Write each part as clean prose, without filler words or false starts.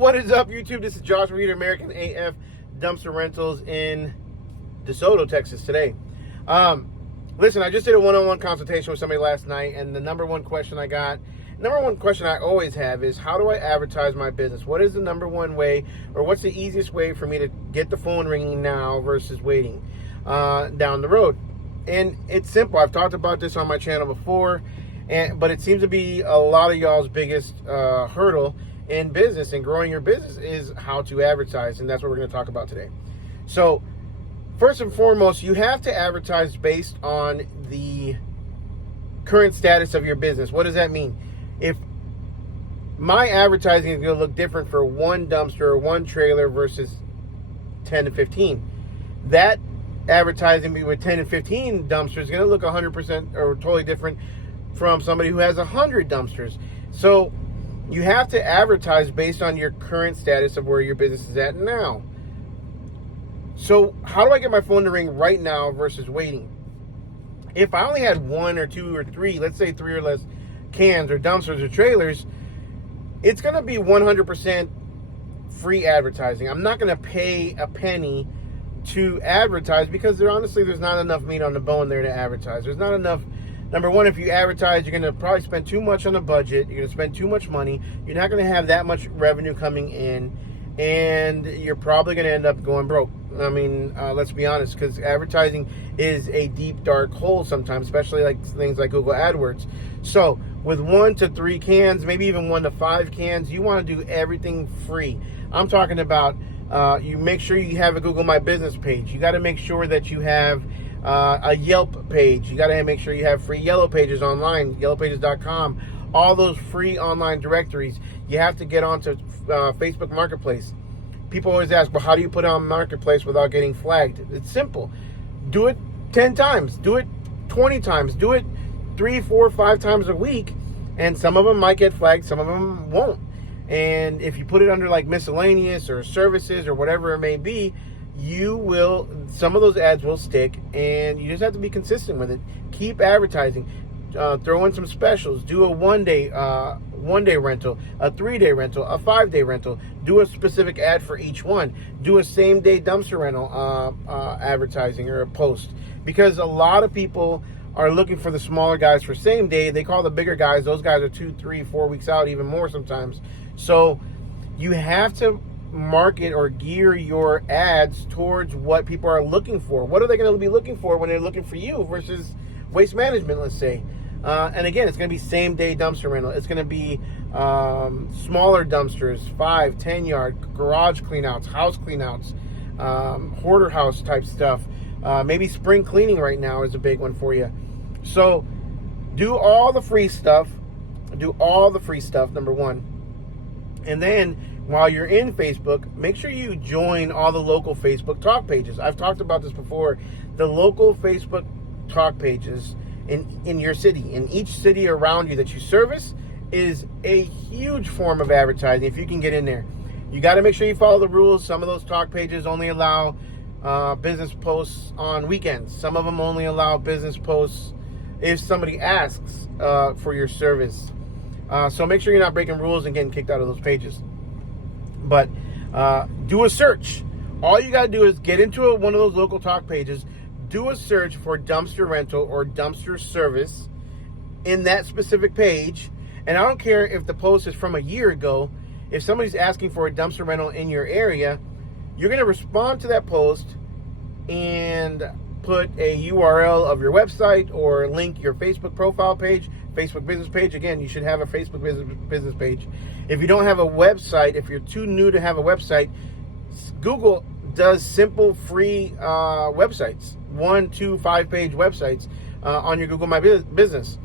what is up, YouTube? This is Josh Reeder, American AF Dumpster Rentals in DeSoto, Texas today. Listen, I just did a one-on-one consultation with somebody last night, and the number one question I always have is, how do I advertise my business? What is the number one way, or what's the easiest way for me to get the phone ringing now versus waiting down the road? And it's simple. I've talked about this on my channel before, but it seems to be a lot of y'all's biggest hurdle in business and growing your business is how to advertise, and that's what we're going to talk about today. So first and foremost, you have to advertise based on the current status of your business. What does that mean? If my advertising is going to look different for one dumpster or one trailer versus 10 to 15, that advertising with 10 and 15 dumpsters is going to look 100% or totally different from somebody who has 100 dumpsters. So you have to advertise based on your current status of where your business is at now. So how do I get my phone to ring right now versus waiting? If I only had one or two or three, let's say three or less cans or dumpsters or trailers, it's going to be 100% free advertising. I'm not going to pay a penny to advertise because there's not enough meat on the bone there to advertise. There's not enough. Number one, if you advertise, you're going to probably spend too much on a budget. You're going to spend too much money. You're not going to have that much revenue coming in, and you're probably going to end up going broke. I mean, let's be honest, because advertising is a deep, dark hole sometimes, especially like things like Google AdWords. So with 1 to 3 cans, maybe even 1 to 5 cans, you want to do everything free. I'm talking about you make sure you have a Google My Business page. You got to make sure that you have a Yelp page. You got to make sure you have free Yellow Pages online, yellowpages.com, all those free online directories. You have to get onto Facebook Marketplace. People always ask, well, how do you put on Marketplace without getting flagged? It's simple. Do it 10 times. Do it 20 times. Do it 3, 4, 5 times a week. And some of them might get flagged. Some of them won't. And if you put it under like miscellaneous or services or whatever it may be, some of those ads will stick, and you just have to be consistent with it. Keep advertising. Throw in some specials. Do a one-day rental, a 3-day rental, a 5-day rental. Do a specific ad for each one. Do a same-day dumpster rental advertising or a post, because a lot of people are looking for the smaller guys for same day. They call the bigger guys. Those guys are 2, 3, 4 weeks out, even more sometimes. So you have to market or gear your ads towards what people are looking for. What are they going to be looking for when they're looking for you versus Waste Management, let's say? And again, it's going to be same day dumpster rental. It's going to be smaller dumpsters, 5, 10 yard, garage cleanouts, house cleanouts, hoarder house type stuff. Maybe spring cleaning right now is a big one for you. So do all the free stuff. Do all the free stuff, number one. And then while you're in Facebook, make sure you join all the local Facebook talk pages. I've talked about this before. The local Facebook talk pages in your city, in each city around you that you service, is a huge form of advertising if you can get in there. You got to make sure you follow the rules. Some of those talk pages only allow business posts on weekends. Some of them only allow business posts if somebody asks for your service. So make sure you're not breaking rules and getting kicked out of those pages. But do a search. All you got to do is get into one of those local talk pages, do a search for dumpster rental or dumpster service in that specific page. And I don't care if the post is from a year ago. If somebody's asking for a dumpster rental in your area, you're going to respond to that post and put a URL of your website or link your Facebook profile page, Facebook business page. Again, you should have a Facebook business page. If you don't have a website, if you're too new to have a website, Google does simple free websites, 1, 2, 5-page websites on your Google My Business.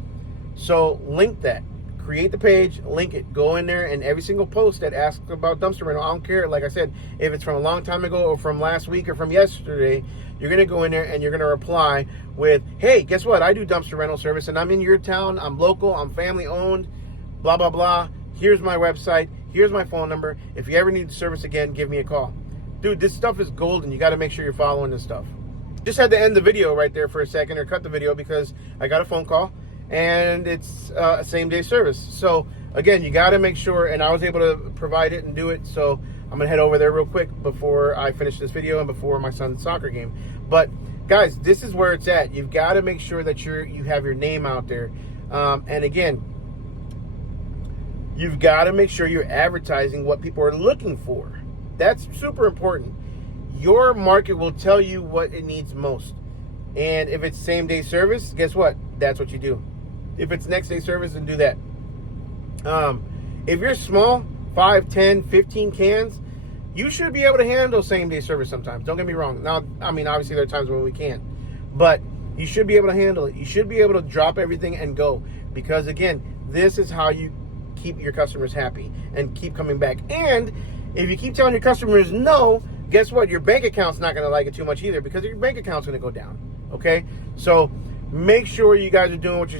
So link that. Create the page, link it, go in there, and every single post that asks about dumpster rental, I don't care, like I said, if it's from a long time ago or from last week or from yesterday, you're going to go in there and you're going to reply with, hey, guess what? I do dumpster rental service, and I'm in your town, I'm local, I'm family owned, blah, blah, blah. Here's my website, here's my phone number. If you ever need the service again, give me a call. Dude, this stuff is golden. You got to make sure you're following this stuff. Just had to end the video right there for a second, or cut the video, because I got a phone call. And it's a same-day service. So again, you got to make sure, and I was able to provide it and do it, so I'm going to head over there real quick before I finish this video and before my son's soccer game. But guys, this is where it's at. You've got to make sure that you have your name out there. And again, you've got to make sure you're advertising what people are looking for. That's super important. Your market will tell you what it needs most. And if it's same-day service, guess what? That's what you do. If it's next-day service, then do that. If you're small, 5, 10, 15 cans, you should be able to handle same-day service sometimes. Don't get me wrong. Now, I mean, obviously there are times when we can't. But you should be able to handle it. You should be able to drop everything and go. Because, again, this is how you keep your customers happy and keep coming back. And if you keep telling your customers no, guess what? Your bank account's not going to like it too much either, because your bank account's going to go down. Okay? So make sure you guys are doing what you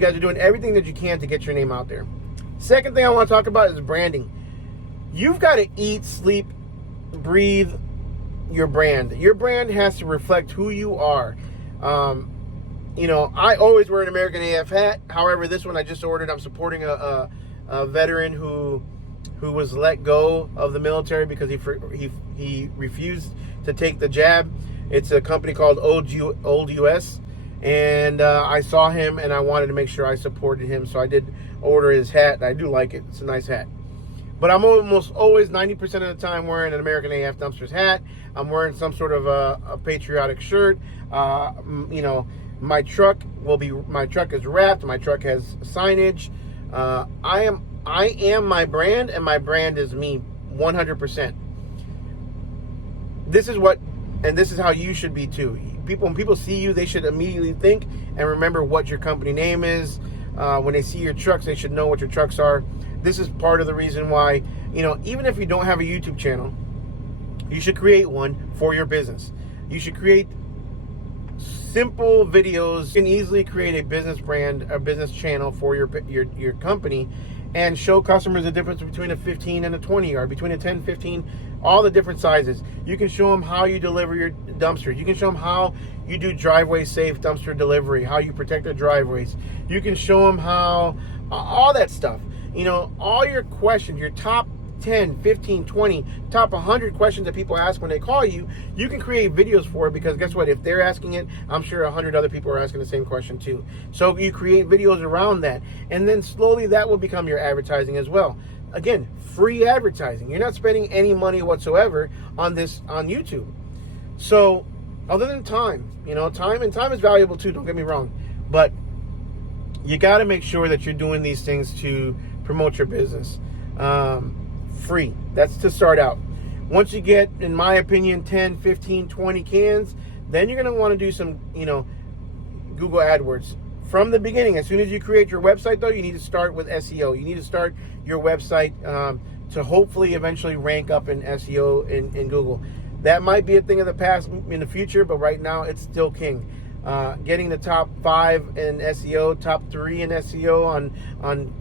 guys are doing everything that you can to get your name out there. Second thing I want to talk about is branding. You've got to eat, sleep, breathe your brand. Your brand has to reflect who you are. I always wear an American AF hat. However, this one I just ordered. I'm supporting a veteran who was let go of the military because he refused to take the jab. It's a company called Old US, and I saw him and I wanted to make sure I supported him, so I did order his hat. I do like it. It's a nice hat. But I'm almost always 90% of the time wearing an American AF Dumpsters hat. I'm wearing some sort of a patriotic shirt. My truck is wrapped. My truck has signage. I am my brand, and my brand is me 100%. This is how you should be too. When people see you, they should immediately think and remember what your company name is. When they see your trucks, they should know what your trucks are. This is part of the reason why, even if you don't have a YouTube channel, you should create one for your business. You should create simple videos. You can easily create a business brand, a business channel for your company, and show customers the difference between a 15 and a 20, or between a 10, 15, all the different sizes. You can show them how you deliver your dumpsters. You can show them how you do driveway safe dumpster delivery, how you protect their driveways. You can show them how, all that stuff. All your questions, your top 10, 15, 20, top 100 questions that people ask when they call you, you can create videos for it, because guess what? If they're asking it, I'm sure 100 other people are asking the same question too. So you create videos around that, and then slowly that will become your advertising as well. Again, free advertising. You're not spending any money whatsoever on YouTube. So other than time, time is valuable too, don't get me wrong. But you got to make sure that you're doing these things to promote your business. Free. That's to start out. Once you get, in my opinion, 10, 15, 20 cans, then you're going to want to do some, Google AdWords. From the beginning, as soon as you create your website, though, you need to start with SEO. You need to start your website to hopefully eventually rank up in SEO in Google. That might be a thing of the past in the future, but right now it's still king. Getting the top 5 in SEO, top 3 in SEO on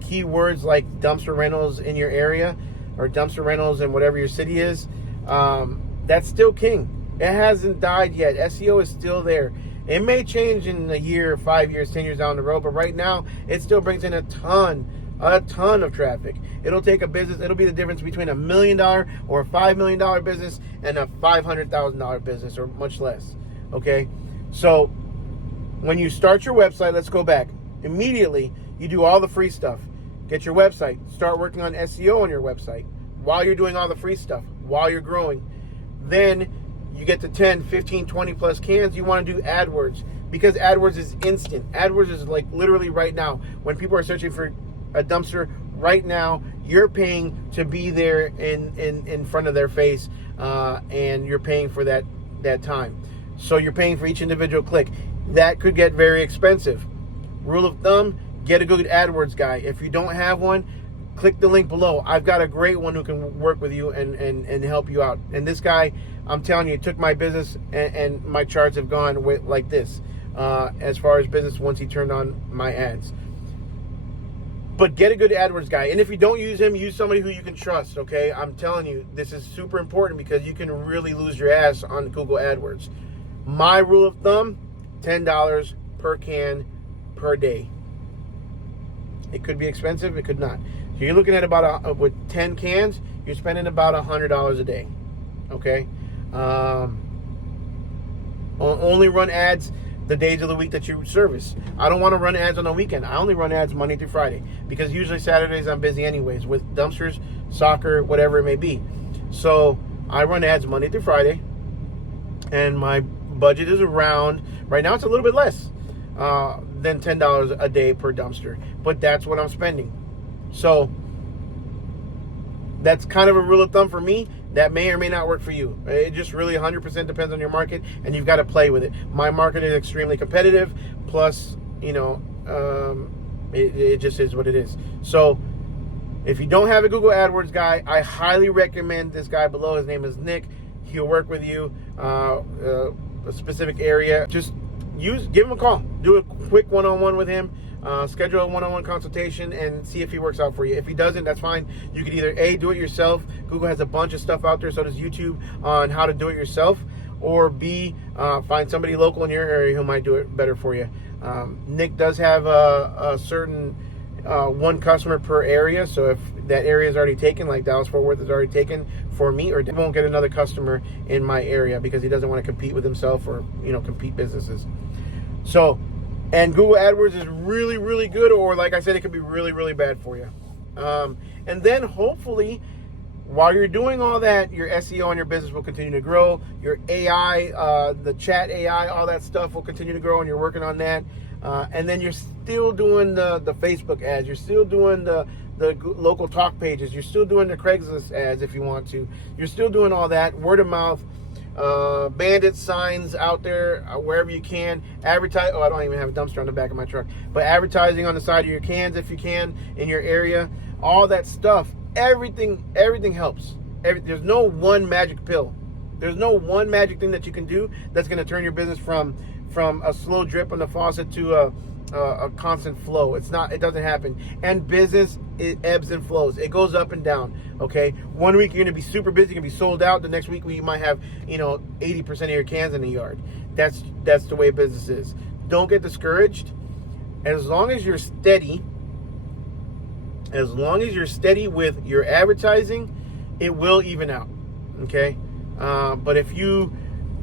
keywords like dumpster rentals in your area, or dumpster rentals in whatever your city is, that's still king. It hasn't died yet. SEO is still there. It may change in a year, 5 years, 10 years down the road, but right now it still brings in a ton of traffic. It'll take a business, it'll be the difference between $1 million or a $5 million business and a $500,000 business, or much less. Okay, so when you start your website, let's go back immediately. You do all the free stuff. Get your website. Start working on SEO on your website while you're doing all the free stuff, while you're growing. Then you get to 10, 15, 20 plus cans. You want to do AdWords, because AdWords is instant. AdWords is like literally right now. When people are searching for a dumpster right now, you're paying to be there in front of their face, and you're paying for that time. So you're paying for each individual click. That could get very expensive. Rule of thumb, get a good AdWords guy. If you don't have one, click the link below. I've got a great one who can work with you and help you out. And this guy, I'm telling you, took my business, and my charts have gone like this as far as business once he turned on my ads. But get a good AdWords guy. And if you don't use him, use somebody who you can trust, okay? I'm telling you, this is super important, because you can really lose your ass on Google AdWords. My rule of thumb, $10 per can per day. It could be expensive, it could not. So you're looking at about, with 10 cans, you're spending about $100 a day, okay? Only run ads the days of the week that you service. I don't want to run ads on the weekend. I only run ads Monday through Friday because usually Saturdays I'm busy anyways with dumpsters, soccer, whatever it may be. So I run ads Monday through Friday, and my budget is around, right now it's a little bit less than $10 a day per dumpster, but that's what I'm spending. So that's kind of a rule of thumb for me. That may or may not work for you. It just really 100% depends on your market, and you've got to play with it. My market is extremely competitive, plus, you know, it just is what it is. So if you don't have a Google AdWords guy, I highly recommend this guy below. His name is Nick. He'll work with you, a specific area. Just give him a call. Do a quick one-on-one with him. Schedule a one-on-one consultation and see if he works out for you. If he doesn't, that's fine. You can either A, do it yourself. Google has a bunch of stuff out there, so does YouTube, on how to do it yourself. Or B, find somebody local in your area who might do it better for you. Nick does have a certain one customer per area, so if that area is already taken, like Dallas-Fort Worth is already taken for me, or won't get another customer in my area because he doesn't want to compete with himself or, you know, compete businesses. So, and Google AdWords is really, really good, or like I said, it could be really, really bad for you. And then hopefully, while you're doing all that, your SEO on your business will continue to grow. Your AI, the chat AI, all that stuff will continue to grow, and you're working on that. And then you're still doing the Facebook ads. You're still doing the local talk pages. You're still doing the Craigslist ads if you want to. You're still doing all that, word of mouth. Bandit signs out there wherever you can. Advertise. Oh, I don't even have a dumpster on the back of my truck, but advertising on the side of your cans if you can in your area. All that stuff. Everything helps. There's no one magic pill. There's no one magic thing that you can do that's going to turn your business from a slow drip on the faucet to a constant flow. It doesn't happen. And business, it ebbs and flows. It goes up and down. Okay, one week you're gonna be super busy, you're gonna be sold out. The next week you might have 80% of your cans in the yard. That's the way business is. Don't get discouraged. As long as you're steady, with your advertising, it will even out. Okay, but if you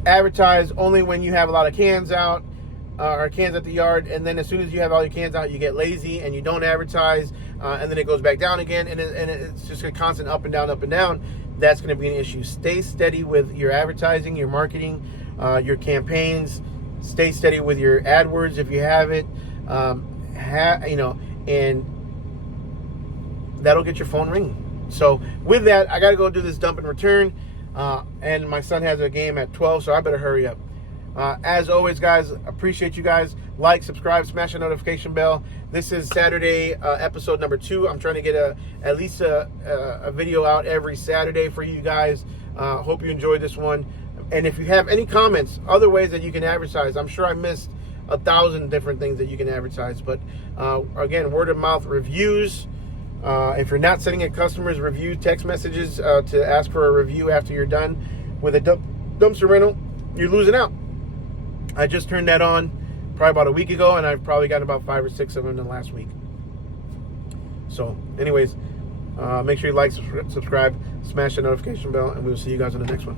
advertise only when you have a lot of cans out, or cans at the yard, and then as soon as you have all your cans out, you get lazy and you don't advertise, and then it goes back down again, and it's just a constant up and down, that's going to be an issue. Stay steady with your advertising, your marketing, your campaigns. Stay steady with your AdWords if you have it, and that'll get your phone ringing. So with that, I got to go do this dump and return, and my son has a game at 12, so I better hurry up. As always, guys, appreciate you guys. Like, subscribe, smash the notification bell. This is Saturday, episode number 2. I'm trying to get at least a video out every Saturday for you guys. Hope you enjoyed this one. And if you have any comments, other ways that you can advertise, I'm sure I missed 1,000 different things that you can advertise. But again, word of mouth reviews. If you're not sending a customer's review text messages to ask for a review after you're done with a dumpster rental, you're losing out. I just turned that on probably about a week ago, and I've probably gotten about 5 or 6 of them in the last week. So anyways, make sure you like, subscribe, smash the notification bell, and we'll see you guys on the next one.